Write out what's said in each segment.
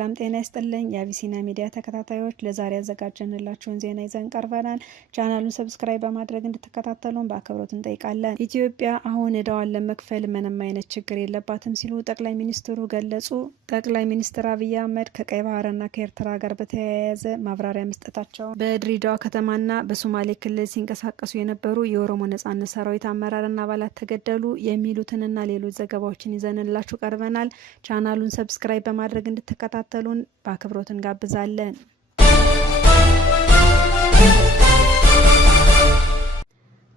ሰላም ጤና ይስጥልኝ የአቢሲና ሚዲያ ተከታታዮች ለዛሬ ያዘጋጀንላችሁን ዜና ይዘን ቀርበናል። ቻናሉን ሰብስክራይብ በማድረግ እንድትከታተሉን በአክብሮት እንጠይቃለን። ኢትዮጵያ አሁን ዕዳዋን ለመክፈል ምንም አይነት ችግር የለባትም ሲሉ ጠቅላይ ሚኒስትሩ ገለጹ። ጠቅላይ ሚኒስትር አብይ አህመድ ከቀይ ባህርና ከኤርትራ ጋር በተያያዘ ማብራሪያ መስጠታቸው፣ በድሬዳዋ ከተማና በሶማሌ ክልል ሲንቀሳቀሱ የነበሩ የኦሮሞ ነጻነት ሰራዊት አመራርና አባላት ተገደሉ የሚሉትንና ሌሎች ዘገባዎችን ይዘንላችሁ ቀርበናል። ቻናሉን ሰብስክራይብ በማድረግ እንድትከታተሉን በአክብሮት እንጋብዛለን።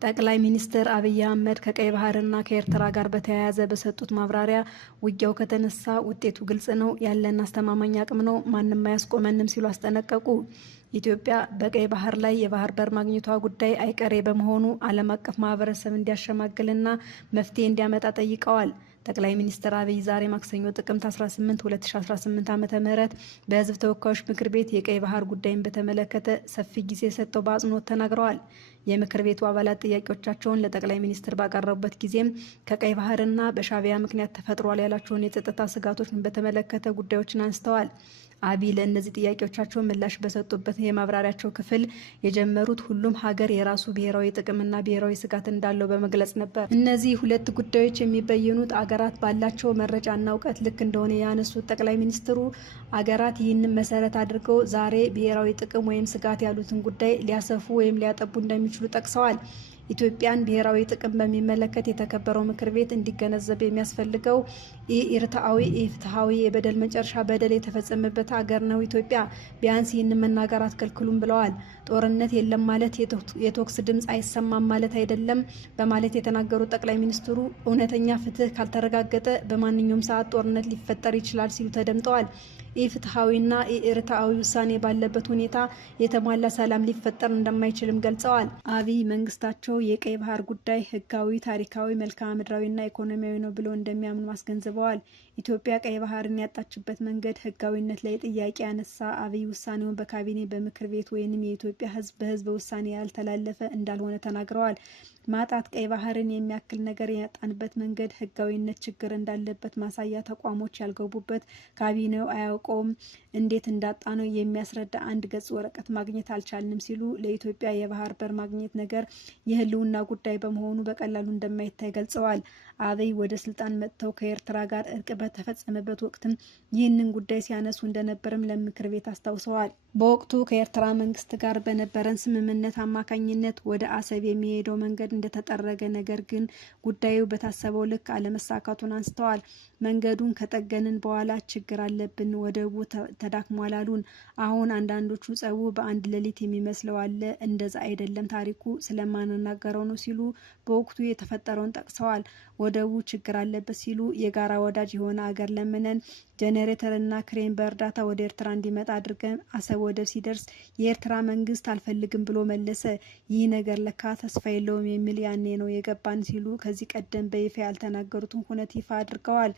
ጠቅላይ ሚኒስትር አብይ አህመድ ከቀይ ባህርና ከኤርትራ ጋር በተያያዘ በሰጡት ማብራሪያ ውጊያው ከተነሳ ውጤቱ ግልጽ ነው፣ ያለን አስተማማኝ አቅም ነው፣ ማንም አያስቆመንም ሲሉ አስጠነቀቁ። ኢትዮጵያ በቀይ ባህር ላይ የባህር በር ማግኘቷ ጉዳይ አይቀሬ በመሆኑ ዓለም አቀፍ ማህበረሰብ እንዲያሸማግልና መፍትሄ እንዲያመጣ ጠይቀዋል። ጠቅላይ ሚኒስትር አብይ ዛሬ ማክሰኞ ጥቅምት 18 2018 ዓ.ም በህዝብ ተወካዮች ምክር ቤት የቀይ ባህር ጉዳይን በተመለከተ ሰፊ ጊዜ ሰጥተው በአጽንኦት ተናግረዋል። የምክር ቤቱ አባላት ጥያቄዎቻቸውን ለጠቅላይ ሚኒስትር ባቀረቡበት ጊዜም ከቀይ ባህርና በሻዕቢያ ምክንያት ተፈጥሯል ያላቸውን የጸጥታ ስጋቶችን በተመለከተ ጉዳዮችን አንስተዋል። አብይ ለእነዚህ ጥያቄዎቻቸው ምላሽ በሰጡበት የማብራሪያቸው ክፍል የጀመሩት ሁሉም ሀገር የራሱ ብሔራዊ ጥቅምና ብሔራዊ ስጋት እንዳለው በመግለጽ ነበር። እነዚህ ሁለት ጉዳዮች የሚበየኑት አገራት ባላቸው መረጃና እውቀት ልክ እንደሆነ ያነሱት ጠቅላይ ሚኒስትሩ አገራት ይህንን መሰረት አድርገው ዛሬ ብሔራዊ ጥቅም ወይም ስጋት ያሉትን ጉዳይ ሊያሰፉ ወይም ሊያጠቡ እንደሚችሉ ጠቅሰዋል። ኢትዮጵያን ብሔራዊ ጥቅም በሚመለከት የተከበረው ምክር ቤት እንዲገነዘብ የሚያስፈልገው ኢርትዓዊ ኢፍትሐዊ የበደል መጨረሻ በደል የተፈጸመበት ሀገር ነው ኢትዮጵያ። ቢያንስ ይህንን መናገር አትከልክሉም ብለዋል። ጦርነት የለም ማለት የቶክስ ድምፅ አይሰማም ማለት አይደለም በማለት የተናገሩት ጠቅላይ ሚኒስትሩ እውነተኛ ፍትህ ካልተረጋገጠ በማንኛውም ሰዓት ጦርነት ሊፈጠር ይችላል ሲሉ ተደምጠዋል። ኢፍትሐዊና ኢርትዓዊ ውሳኔ ባለበት ሁኔታ የተሟላ ሰላም ሊፈጠር እንደማይችልም ገልጸዋል። አብይ መንግስታቸው የቀይ ባህር ጉዳይ ህጋዊ፣ ታሪካዊ፣ መልክዓ ምድራዊና ኢኮኖሚያዊ ነው ብለው እንደሚያምኑ አስገንዝበዋል። ኢትዮጵያ ቀይ ባህርን ያጣችበት መንገድ ህጋዊነት ላይ ጥያቄ ያነሳ አብይ ውሳኔውን በካቢኔ በምክር ቤት ወይንም የኢትዮጵያ ህዝብ በህዝበ ውሳኔ ያልተላለፈ እንዳልሆነ ተናግረዋል። ማጣት ቀይ ባህርን የሚያክል ነገር ያጣንበት መንገድ ህጋዊነት ችግር እንዳለበት ማሳያ ተቋሞች ያልገቡበት ካቢኔው አያውቀውም እንዴት እንዳጣ ነው የሚያስረዳ አንድ ገጽ ወረቀት ማግኘት አልቻልንም ሲሉ ለኢትዮጵያ የባህር በር ማግኘት ነገር የህልውና ጉዳይ በመሆኑ በቀላሉ እንደማይታይ ገልጸዋል። አብይ ወደ ስልጣን መጥተው ከኤርትራ ጋር እርቅ በተፈጸመበት ወቅትም ይህንን ጉዳይ ሲያነሱ እንደነበርም ለምክር ቤት አስታውሰዋል። በወቅቱ ከኤርትራ መንግስት ጋር በነበረን ስምምነት አማካኝነት ወደ አሰብ የሚሄደው መንገድ እንደተጠረገ፣ ነገር ግን ጉዳዩ በታሰበው ልክ አለመሳካቱን አንስተዋል። መንገዱን ከጠገንን በኋላ ችግር አለብን፣ ወደቡ ተዳክሟል አሉን። አሁን አንዳንዶቹ ጸቡ በአንድ ሌሊት የሚመስለው አለ፣ እንደዛ አይደለም፣ ታሪኩ ስለማንናገረው ነው ሲሉ በወቅቱ የተፈጠረውን ጠቅሰዋል። ወደቡ ችግር አለበት ሲሉ የጋራ ወዳጅ የሆነ አገር ለምነን ጄኔሬተርና ክሬን በእርዳታ ወደ ኤርትራ እንዲመጣ አድርገን አሰብ ወደብ ሲደርስ የኤርትራ መንግስት አልፈልግም ብሎ መለሰ። ይህ ነገር ለካ ተስፋ የለውም የሚል ያኔ ነው የገባን ሲሉ ከዚህ ቀደም በይፋ ያልተናገሩትን ሁነት ይፋ አድርገዋል።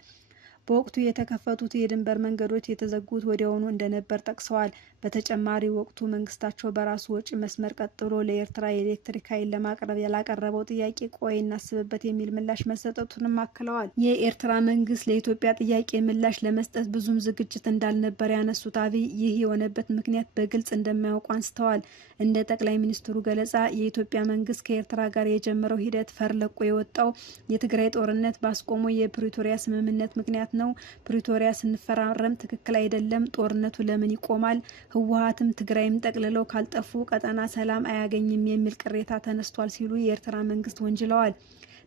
በወቅቱ የተከፈቱት የድንበር መንገዶች የተዘጉት ወዲያውኑ እንደነበር ጠቅሰዋል። በተጨማሪ ወቅቱ መንግስታቸው በራሱ ወጪ መስመር ቀጥሎ ለኤርትራ የኤሌክትሪክ ኃይል ለማቅረብ ያላቀረበው ጥያቄ ቆይ እናስብበት የሚል ምላሽ መሰጠቱንም አክለዋል። የኤርትራ መንግስት ለኢትዮጵያ ጥያቄ ምላሽ ለመስጠት ብዙም ዝግጅት እንዳልነበር ያነሱት አብይ ይህ የሆነበት ምክንያት በግልጽ እንደማያውቁ አንስተዋል። እንደ ጠቅላይ ሚኒስትሩ ገለጻ የኢትዮጵያ መንግስት ከኤርትራ ጋር የጀመረው ሂደት ፈርለቆ የወጣው የትግራይ ጦርነት ባስቆመው የፕሪቶሪያ ስምምነት ምክንያት ነው። ፕሪቶሪያ ስንፈራረም ትክክል አይደለም፣ ጦርነቱ ለምን ይቆማል? ህወሓትም ትግራይም ጠቅልለው ካልጠፉ ቀጠና ሰላም አያገኝም የሚል ቅሬታ ተነስቷል ሲሉ የኤርትራ መንግስት ወንጅለዋል።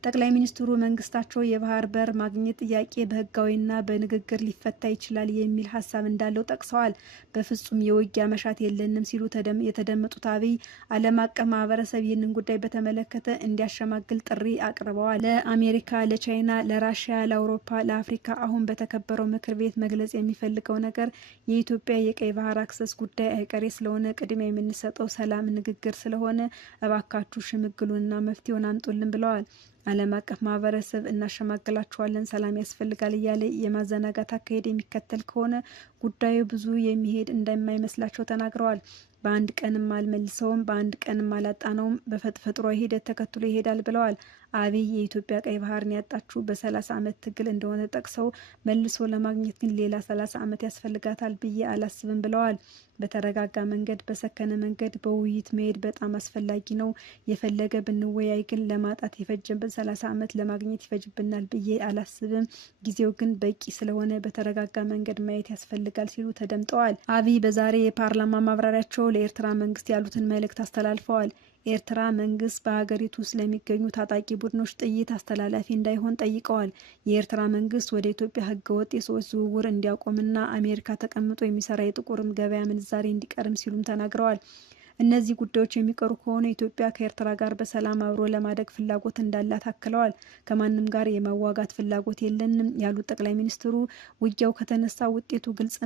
ጠቅላይ ሚኒስትሩ መንግስታቸው የባህር በር ማግኘት ጥያቄ በህጋዊና በንግግር ሊፈታ ይችላል የሚል ሀሳብ እንዳለው ጠቅሰዋል። በፍጹም የውጊያ መሻት የለንም ሲሉ የተደመጡት አብይ ዓለም አቀፍ ማህበረሰብ ይህንን ጉዳይ በተመለከተ እንዲያሸማግል ጥሪ አቅርበዋል። ለአሜሪካ፣ ለቻይና፣ ለራሽያ፣ ለአውሮፓ፣ ለአፍሪካ አሁን በተከበረው ምክር ቤት መግለጽ የሚፈልገው ነገር የኢትዮጵያ የቀይ ባህር አክሰስ ጉዳይ አይቀሬ ስለሆነ ቅድሚያ የምንሰጠው ሰላም ንግግር ስለሆነ እባካችሁ ሽምግሉንና መፍትሄውን አምጡልን ብለዋል። ዓለም አቀፍ ማህበረሰብ እናሸማግላችኋለን፣ ሰላም ያስፈልጋል እያለ የማዘናጋት አካሄድ የሚከተል ከሆነ ጉዳዩ ብዙ የሚሄድ እንደማይመስላቸው ተናግረዋል። በአንድ ቀንም አልመልሰውም፣ በአንድ ቀንም አላጣነውም፣ በተፈጥሯዊ ሂደት ተከትሎ ይሄዳል ብለዋል። አብይ የኢትዮጵያ ቀይ ባህርን ያጣችው በ30 ዓመት ትግል እንደሆነ ጠቅሰው መልሶ ለማግኘት ግን ሌላ 30 ዓመት ያስፈልጋታል ብዬ አላስብም ብለዋል። በተረጋጋ መንገድ፣ በሰከነ መንገድ በውይይት መሄድ በጣም አስፈላጊ ነው። የፈለገ ብንወያይ ግን ለማጣት የፈጀብን 30 ዓመት ለማግኘት ይፈጅብናል ብዬ አላስብም። ጊዜው ግን በቂ ስለሆነ በተረጋጋ መንገድ ማየት ያስፈልጋል ሲሉ ተደምጠዋል። አብይ በዛሬ የፓርላማ ማብራሪያቸው ለኤርትራ መንግስት ያሉትን መልእክት አስተላልፈዋል። ኤርትራ መንግስት በሀገሪቱ ስለሚገኙ ታጣቂ ቡድኖች ጥይት አስተላላፊ እንዳይሆን ጠይቀዋል። የኤርትራ መንግስት ወደ ኢትዮጵያ ህገወጥ የሰዎች ዝውውር እንዲያቆምና አሜሪካ ተቀምጦ የሚሰራ የጥቁርም ገበያ ምንዛሬ እንዲቀርም ሲሉም ተናግረዋል። እነዚህ ጉዳዮች የሚቀሩ ከሆነ ኢትዮጵያ ከኤርትራ ጋር በሰላም አብሮ ለማደግ ፍላጎት እንዳላት አክለዋል። ከማንም ጋር የመዋጋት ፍላጎት የለንም ያሉት ጠቅላይ ሚኒስትሩ ውጊያው ከተነሳ ውጤቱ ግልጽ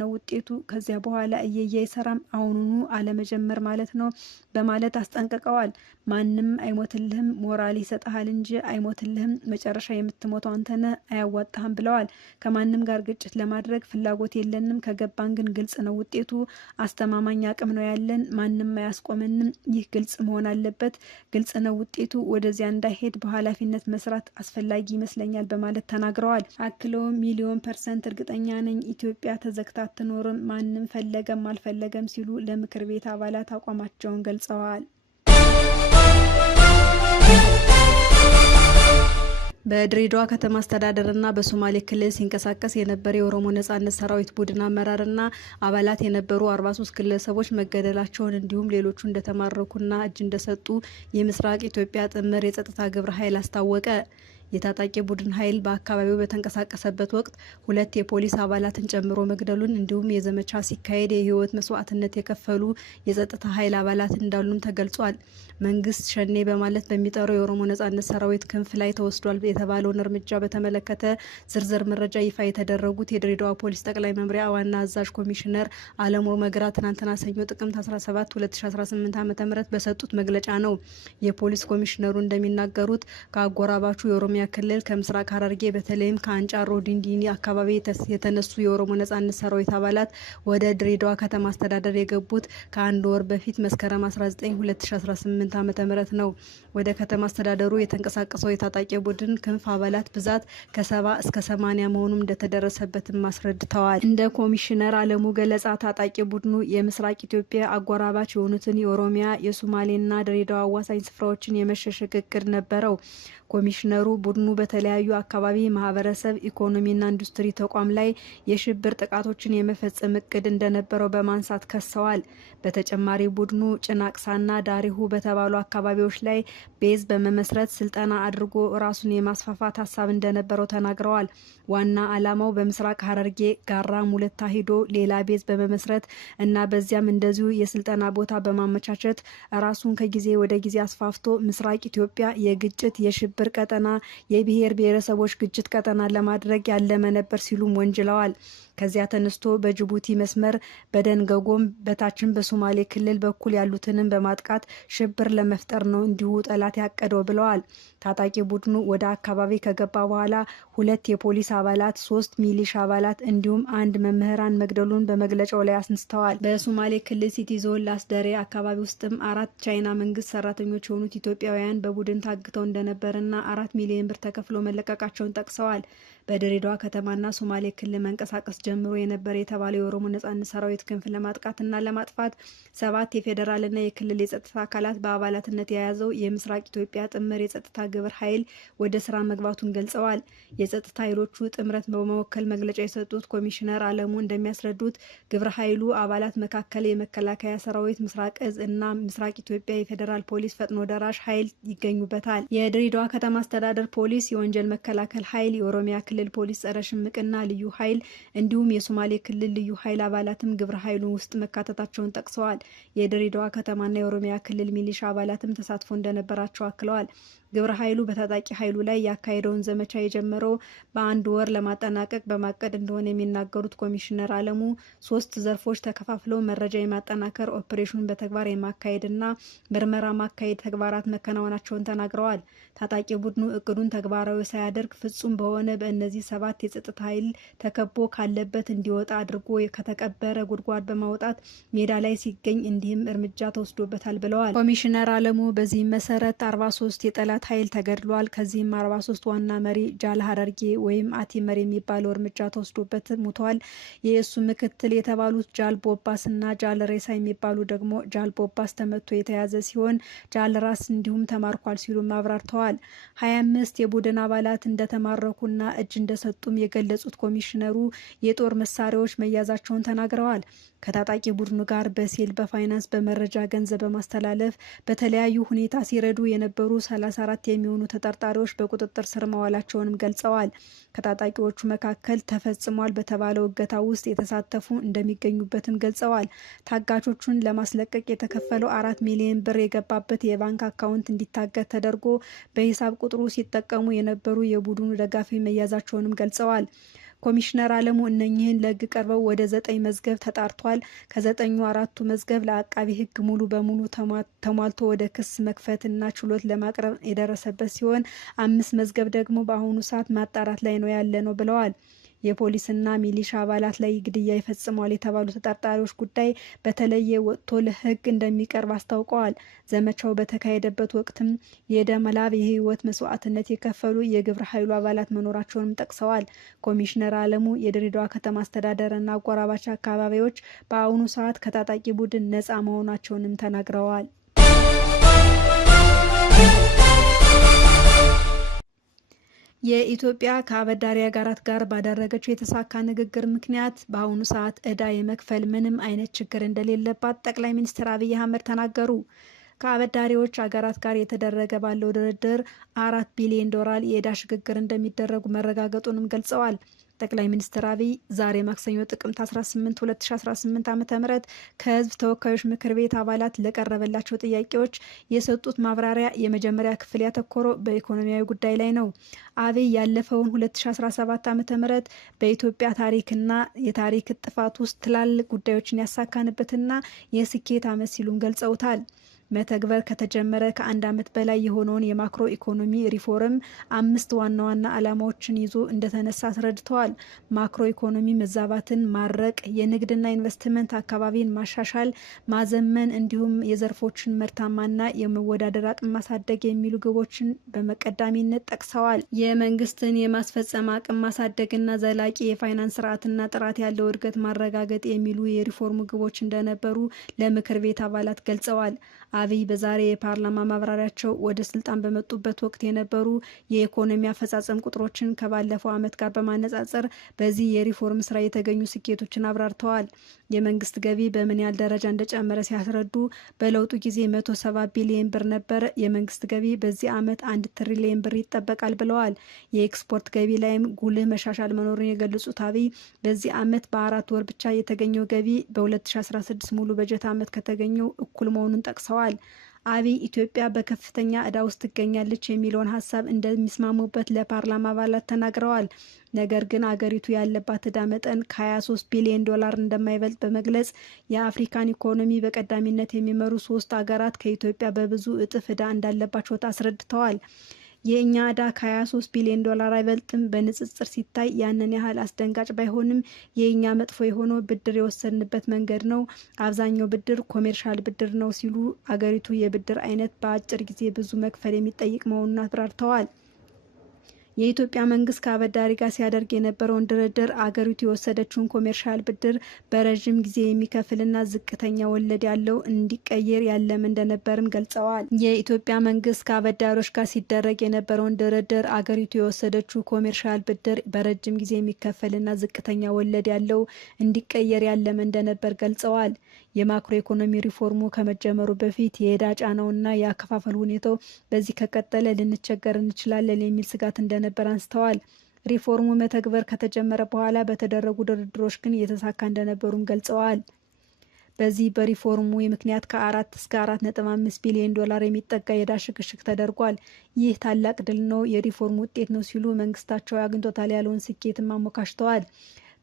ነው ውጤቱ። ከዚያ በኋላ እየየ አይሰራም፣ አሁኑኑ አለመጀመር ማለት ነው በማለት አስጠንቅቀዋል። ማንም አይሞትልህም፣ ሞራል ይሰጥሃል እንጂ አይሞትልህም፣ መጨረሻ የምትሞተው አንተነህ፣ አያዋጣህም ብለዋል። ከማንም ጋር ግጭት ለማድረግ ፍላጎት የለንም፣ ከገባን ግን ግልጽ ነው ውጤቱ፣ አስተማማኝ አቅም ነው ያለን፣ ማንም አያስቆመንም። ይህ ግልጽ መሆን አለበት። ግልጽ ነው ውጤቱ። ወደዚያ እንዳይሄድ በኃላፊነት መስራት አስፈላጊ ይመስለኛል በማለት ተናግረዋል። አክለውም 1,000,000% እርግጠኛ ነኝ ኢትዮጵያ ተዘግታ አትኖርም፣ ማንም ፈለገም አልፈለገም ሲሉ ለምክር ቤት አባላት አቋማቸውን ገልጸዋል። በድሬዳዋ ከተማ አስተዳደርና በሶማሌ ክልል ሲንቀሳቀስ የነበረ የኦሮሞ ነጻነት ሰራዊት ቡድን አመራርና አባላት የነበሩ 43 ግለሰቦች መገደላቸውን እንዲሁም ሌሎቹ እንደተማረኩና እጅ እንደሰጡ የምስራቅ ኢትዮጵያ ጥምር የጸጥታ ግብረ ኃይል አስታወቀ። የታጣቂ ቡድን ኃይል በአካባቢው በተንቀሳቀሰበት ወቅት 2 የፖሊስ አባላትን ጨምሮ መግደሉን እንዲሁም የዘመቻ ሲካሄድ የህይወት መስዋዕትነት የከፈሉ የጸጥታ ኃይል አባላት እንዳሉም ተገልጿል። መንግስት ሸኔ በማለት በሚጠራው የኦሮሞ ነጻነት ሰራዊት ክንፍ ላይ ተወስዷል የተባለውን እርምጃ በተመለከተ ዝርዝር መረጃ ይፋ የተደረጉት የድሬዳዋ ፖሊስ ጠቅላይ መምሪያ ዋና አዛዥ ኮሚሽነር አለሙ መግራ ትናንትና ሰኞ ጥቅምት 17 2018 ዓ.ም በሰጡት መግለጫ ነው። የፖሊስ ኮሚሽነሩ እንደሚናገሩት ከአጎራባቹ የኦሮሚያ ክልል ከምስራቅ ሐረርጌ በተለይም ከአንጫሮ ዲንዲኒ አካባቢ የተነሱ የኦሮሞ ነጻነት ሰራዊት አባላት ወደ ድሬዳዋ ከተማ አስተዳደር የገቡት ከአንድ ወር በፊት መስከረም 19 2018 ዓ.ም ነው። ወደ ከተማ አስተዳደሩ የተንቀሳቀሰው የታጣቂ ቡድን ክንፍ አባላት ብዛት ከ70 እስከ 80 መሆኑም እንደተደረሰበትም አስረድተዋል። እንደ ኮሚሽነር አለሙ ገለጻ ታጣቂ ቡድኑ የምስራቅ ኢትዮጵያ አጎራባች የሆኑትን የኦሮሚያ፣ የሶማሌና ድሬዳዋ አዋሳኝ ስፍራዎችን የመሸሸግ እቅድ ነበረው። ኮሚሽነሩ ቡድኑ በተለያዩ አካባቢ ማህበረሰብ፣ ኢኮኖሚና ኢንዱስትሪ ተቋም ላይ የሽብር ጥቃቶችን የመፈጸም እቅድ እንደነበረው በማንሳት ከሰዋል። በተጨማሪ ቡድኑ ጭናቅሳና ዳሪሁ በተባሉ አካባቢዎች ላይ ቤዝ በመመስረት ስልጠና አድርጎ ራሱን የማስፋፋት ሀሳብ እንደነበረው ተናግረዋል። ዋና ዓላማው በምስራቅ ሐረርጌ ጋራ ሙለታ ሂዶ ሌላ ቤዝ በመመስረት እና በዚያም እንደዚሁ የስልጠና ቦታ በማመቻቸት ራሱን ከጊዜ ወደ ጊዜ አስፋፍቶ ምስራቅ ኢትዮጵያ የግጭት የሽብር ቀጠና፣ የብሔር ብሔረሰቦች ግጭት ቀጠና ለማድረግ ያለመ ነበር ሲሉም ወንጅለዋል። ከዚያ ተነስቶ በጅቡቲ መስመር በደንገጎም በታችን በሶማሌ ክልል በኩል ያሉትንም በማጥቃት ሽብር ለመፍጠር ነው እንዲሁ ጠላት ያቀደው ብለዋል። ታጣቂ ቡድኑ ወደ አካባቢ ከገባ በኋላ 2 የፖሊስ አባላት፣ 3 ሚሊሻ አባላት እንዲሁም 1 መምህራን መግደሉን በመግለጫው ላይ አስነስተዋል። በሶማሌ ክልል ሲቲ ዞን ላስደሬ አካባቢ ውስጥም 4 ቻይና መንግስት ሰራተኞች የሆኑት ኢትዮጵያውያን በቡድን ታግተው እንደነበርና 4 ሚሊዮን ብር ተከፍሎ መለቀቃቸውን ጠቅሰዋል። በድሬዳዋ ከተማና ሶማሌ ክልል መንቀሳቀስ ጀምሮ የነበረ የተባለው የኦሮሞ ነጻነት ሰራዊት ክንፍ ለማጥቃትና ለማጥፋት 7 የፌዴራልና የክልል የጸጥታ አካላት በአባላትነት የያዘው የምስራቅ ኢትዮጵያ ጥምር የጸጥታ ግብረ ኃይል ወደ ስራ መግባቱን ገልጸዋል። የጸጥታ ኃይሎቹ ጥምረት በመወከል መግለጫ የሰጡት ኮሚሽነር አለሙ እንደሚያስረዱት ግብረ ኃይሉ አባላት መካከል የመከላከያ ሰራዊት ምስራቅ እዝ እና ምስራቅ ኢትዮጵያ የፌዴራል ፖሊስ ፈጥኖ ደራሽ ኃይል ይገኙበታል። የድሬዳዋ ከተማ አስተዳደር ፖሊስ፣ የወንጀል መከላከል ኃይል፣ የኦሮሚያ ክልል ፖሊስ ጸረ ሽምቅና ልዩ ኃይል እንዲሁም የሶማሌ ክልል ልዩ ኃይል አባላትም ግብረ ኃይሉ ውስጥ መካተታቸውን ጠቅሰዋል። የድሬዳዋ ከተማና የኦሮሚያ ክልል ሚሊሻ አባላትም ተሳትፎ እንደነበራቸው አክለዋል። ግብረ ኃይሉ በታጣቂ ኃይሉ ላይ ያካሄደውን ዘመቻ የጀመረው በአንድ ወር ለማጠናቀቅ በማቀድ እንደሆነ የሚናገሩት ኮሚሽነር አለሙ 3 ዘርፎች ተከፋፍለው መረጃ የማጠናከር ኦፕሬሽን በተግባር የማካሄድና ምርመራ ማካሄድ ተግባራት መከናወናቸውን ተናግረዋል። ታጣቂ ቡድኑ እቅዱን ተግባራዊ ሳያደርግ ፍጹም በሆነ በእነዚህ 7 የጸጥታ ኃይል ተከቦ ካለ ካለበት እንዲወጣ አድርጎ ከተቀበረ ጉድጓድ በማውጣት ሜዳ ላይ ሲገኝ እንዲህም እርምጃ ተወስዶበታል ብለዋል ኮሚሽነር አለሙ። በዚህ መሰረት 43 የጠላት ኃይል ተገድሏል። ከዚህም 43 ዋና መሪ ጃል ሀረርጌ ወይም አቲመር የሚባለው እርምጃ ተወስዶበት ሙተዋል። የእሱ ምክትል የተባሉት ጃል ቦባስ እና ጃል ሬሳ የሚባሉ ደግሞ ጃል ቦባስ ተመቶ የተያዘ ሲሆን ጃል ራስ እንዲሁም ተማርኳል ሲሉ አብራርተዋል። 25 የቡድን አባላት እንደተማረኩና እጅ እንደሰጡም የገለጹት ኮሚሽነሩ የጦር መሳሪያዎች መያዛቸውን ተናግረዋል። ከታጣቂ ቡድኑ ጋር በሴል በፋይናንስ በመረጃ ገንዘብ በማስተላለፍ በተለያዩ ሁኔታ ሲረዱ የነበሩ 34 የሚሆኑ ተጠርጣሪዎች በቁጥጥር ስር መዋላቸውንም ገልጸዋል። ከታጣቂዎቹ መካከል ተፈጽሟል በተባለው እገታ ውስጥ የተሳተፉ እንደሚገኙበትም ገልጸዋል። ታጋቾቹን ለማስለቀቅ የተከፈለው 4 ሚሊዮን ብር የገባበት የባንክ አካውንት እንዲታገድ ተደርጎ በሂሳብ ቁጥሩ ሲጠቀሙ የነበሩ የቡድኑ ደጋፊ መያዛቸውንም ገልጸዋል። ኮሚሽነር አለሙ እነኚህን ለህግ ቀርበው ወደ 9 መዝገብ ተጣርቷል። ከ9ኙ 4ቱ መዝገብ ለአቃቢ ህግ ሙሉ በሙሉ ተሟልቶ ወደ ክስ መክፈትና ችሎት ለማቅረብ የደረሰበት ሲሆን 5 መዝገብ ደግሞ በአሁኑ ሰዓት ማጣራት ላይ ነው ያለ ነው ብለዋል። የፖሊስና ሚሊሻ አባላት ላይ ግድያ ይፈጽሟል የተባሉ ተጠርጣሪዎች ጉዳይ በተለየ ወጥቶ ለህግ እንደሚቀርብ አስታውቀዋል። ዘመቻው በተካሄደበት ወቅትም የደም ላብ የህይወት መስዋዕትነት የከፈሉ የግብረ ኃይሉ አባላት መኖራቸውንም ጠቅሰዋል። ኮሚሽነር አለሙ የድሬዳዋ ከተማ አስተዳደርና አጎራባች አካባቢዎች በአሁኑ ሰዓት ከታጣቂ ቡድን ነፃ መሆናቸውንም ተናግረዋል። የኢትዮጵያ ከአበዳሪ ሀገራት ጋር ባደረገችው የተሳካ ንግግር ምክንያት በአሁኑ ሰዓት ዕዳ የመክፈል ምንም አይነት ችግር እንደሌለባት ጠቅላይ ሚኒስትር አብይ አህመድ ተናገሩ። ከአበዳሪዎች ሀገራት ጋር የተደረገ ባለው ድርድር 4 ቢሊዮን ዶላር የዕዳ ሽግግር እንደሚደረጉ መረጋገጡንም ገልጸዋል። ጠቅላይ ሚኒስትር አብይ ዛሬ ማክሰኞ ጥቅምት 18 2018 ዓ.ም ከህዝብ ተወካዮች ምክር ቤት አባላት ለቀረበላቸው ጥያቄዎች የሰጡት ማብራሪያ የመጀመሪያ ክፍል ያተኮረው በኢኮኖሚያዊ ጉዳይ ላይ ነው። አብይ ያለፈውን 2017 ዓ.ም በኢትዮጵያ ታሪክና የታሪክ ጥፋት ውስጥ ትላልቅ ጉዳዮችን ያሳካንበትና የስኬት ዓመት ሲሉም ገልጸውታል። መተግበር ከተጀመረ ከ1 ዓመት በላይ የሆነውን የማክሮ ኢኮኖሚ ሪፎርም 5 ዋና ዋና ዓላማዎችን ይዞ እንደተነሳ አስረድተዋል። ማክሮ ኢኮኖሚ መዛባትን ማረቅ፣ የንግድና ኢንቨስትመንት አካባቢን ማሻሻል፣ ማዘመን እንዲሁም የዘርፎችን ምርታማና የመወዳደር አቅም ማሳደግ የሚሉ ግቦችን በመቀዳሚነት ጠቅሰዋል። የመንግስትን የማስፈጸም አቅም ማሳደግና ዘላቂ የፋይናንስ ስርዓትና ጥራት ያለው እድገት ማረጋገጥ የሚሉ የሪፎርሙ ግቦች እንደነበሩ ለምክር ቤት አባላት ገልጸዋል። አብይ በዛሬ የፓርላማ ማብራሪያቸው ወደ ስልጣን በመጡበት ወቅት የነበሩ የኢኮኖሚ አፈጻጸም ቁጥሮችን ከባለፈው ዓመት ጋር በማነጻጸር በዚህ የሪፎርም ስራ የተገኙ ስኬቶችን አብራርተዋል። የመንግስት ገቢ በምን ያህል ደረጃ እንደጨመረ ሲያስረዱ በለውጡ ጊዜ 170 ቢሊዮን ብር ነበረ የመንግስት ገቢ፣ በዚህ ዓመት 1 ትሪሊዮን ብር ይጠበቃል ብለዋል። የኤክስፖርት ገቢ ላይም ጉልህ መሻሻል መኖሩን የገለጹት አብይ በዚህ ዓመት በ4 ወር ብቻ የተገኘው ገቢ በ2016 ሙሉ በጀት ዓመት ከተገኘው እኩል መሆኑን ጠቅሰዋል። አብይ ኢትዮጵያ በከፍተኛ ዕዳ ውስጥ ትገኛለች የሚለውን ሀሳብ እንደሚስማሙበት ለፓርላማ አባላት ተናግረዋል። ነገር ግን አገሪቱ ያለባት ዕዳ መጠን ከ23 ቢሊዮን ዶላር እንደማይበልጥ በመግለጽ የአፍሪካን ኢኮኖሚ በቀዳሚነት የሚመሩ 3 ሀገራት ከኢትዮጵያ በብዙ እጥፍ ዕዳ እንዳለባቸው አስረድተዋል። የእኛ ዕዳ ከ23 ቢሊዮን ዶላር አይበልጥም። በንጽጽር ሲታይ ያንን ያህል አስደንጋጭ ባይሆንም የእኛ መጥፎ የሆነው ብድር የወሰድንበት መንገድ ነው። አብዛኛው ብድር ኮሜርሻል ብድር ነው ሲሉ አገሪቱ የብድር አይነት በአጭር ጊዜ ብዙ መክፈል የሚጠይቅ መሆኑን አብራርተዋል። የኢትዮጵያ መንግስት ከአበዳሪ ጋር ሲያደርግ የነበረውን ድርድር አገሪቱ የወሰደችውን ኮሜርሻል ብድር በረዥም ጊዜ የሚከፍልና ዝቅተኛ ወለድ ያለው እንዲቀየር ያለም እንደነበርም ገልጸዋል። የኢትዮጵያ መንግስት ከአበዳሪዎች ጋር ሲደረግ የነበረውን ድርድር አገሪቱ የወሰደችው ኮሜርሻል ብድር በረጅም ጊዜ የሚከፈልና ዝቅተኛ ወለድ ያለው እንዲቀየር ያለም እንደነበር ገልጸዋል። የማክሮ ኢኮኖሚ ሪፎርሙ ከመጀመሩ በፊት የዕዳ ጫናውና የአከፋፈል ሁኔታው በዚህ ከቀጠለ ልንቸገር እንችላለን የሚል ስጋት እንደነበር አንስተዋል። ሪፎርሙ መተግበር ከተጀመረ በኋላ በተደረጉ ድርድሮች ግን የተሳካ እንደነበሩም ገልጸዋል። በዚህ በሪፎርሙ ምክንያት ከ4 እስከ 4.5 ቢሊዮን ዶላር የሚጠጋ የዕዳ ሽግሽግ ተደርጓል። ይህ ታላቅ ድል ነው፣ የሪፎርሙ ውጤት ነው ሲሉ መንግስታቸው አግኝቶታል ያለውን ስኬትም አሞካሽተዋል።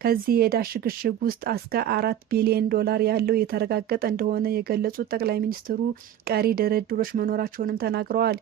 ከዚህ የዕዳ ሽግሽግ ውስጥ እስከ 4 ቢሊዮን ዶላር ያለው የተረጋገጠ እንደሆነ የገለጹት ጠቅላይ ሚኒስትሩ ቀሪ ድርድሮች መኖራቸውንም ተናግረዋል።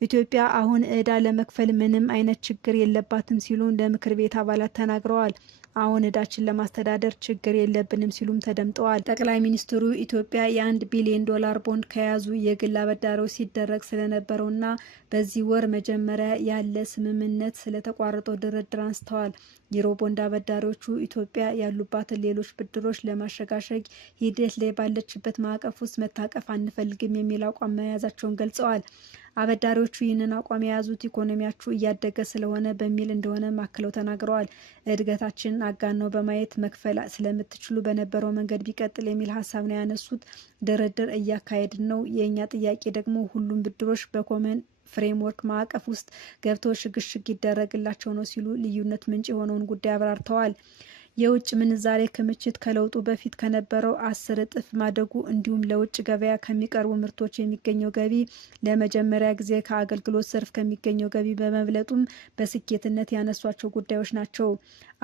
ኢትዮጵያ አሁን ዕዳ ለመክፈል ምንም አይነት ችግር የለባትም ሲሉ ለምክር ቤት አባላት ተናግረዋል። አሁን ዕዳችን ለማስተዳደር ችግር የለብንም ሲሉም ተደምጠዋል። ጠቅላይ ሚኒስትሩ ኢትዮጵያ የ1 ቢሊዮን ዶላር ቦንድ ከያዙ የግል አበዳሪዎች ሲደረግ ስለነበረውና በዚህ ወር መጀመሪያ ያለ ስምምነት ስለተቋረጠው ድርድር አንስተዋል። ዩሮ ቦንድ አበዳሪዎቹ ኢትዮጵያ ያሉባትን ሌሎች ብድሮች ለማሸጋሸግ ሂደት ላይ ባለችበት ማዕቀፍ ውስጥ መታቀፍ አንፈልግም የሚል አቋም መያዛቸውን ገልጸዋል። አበዳሪዎቹ ይህንን አቋም የያዙት ኢኮኖሚያችሁ እያደገ ስለሆነ በሚል እንደሆነ አክለው ተናግረዋል። እድገታችንን አጋነው በማየት መክፈል ስለምትችሉ በነበረው መንገድ ቢቀጥል የሚል ሀሳብ ነው ያነሱት። ድርድር እያካሄድን ነው። የእኛ ጥያቄ ደግሞ ሁሉም ብድሮች በኮመን ፍሬምወርክ ማዕቀፍ ውስጥ ገብተው ሽግሽግ ይደረግላቸው ነው ሲሉ ልዩነት ምንጭ የሆነውን ጉዳይ አብራርተዋል። የውጭ ምንዛሬ ክምችት ከለውጡ በፊት ከነበረው 10 እጥፍ ማደጉ እንዲሁም ለውጭ ገበያ ከሚቀርቡ ምርቶች የሚገኘው ገቢ ለመጀመሪያ ጊዜ ከአገልግሎት ዘርፍ ከሚገኘው ገቢ በመብለጡም በስኬትነት ያነሷቸው ጉዳዮች ናቸው።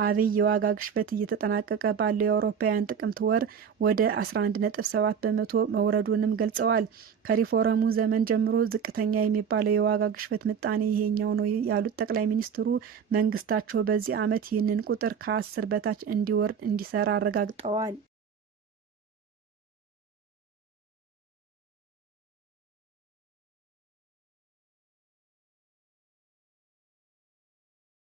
አብይ የዋጋ ግሽበት እየተጠናቀቀ ባለው የአውሮፓውያን ጥቅምት ወር ወደ 11.7 በመቶ መውረዱንም ገልጸዋል። ከሪፎርሙ ዘመን ጀምሮ ዝቅተኛ የሚባለው የዋጋ ግሽበት ምጣኔ ይሄኛው ነው ያሉት ጠቅላይ ሚኒስትሩ መንግስታቸው በዚህ ዓመት ይህንን ቁጥር ከ10 በታች እንዲወርድ እንዲሰራ አረጋግጠዋል።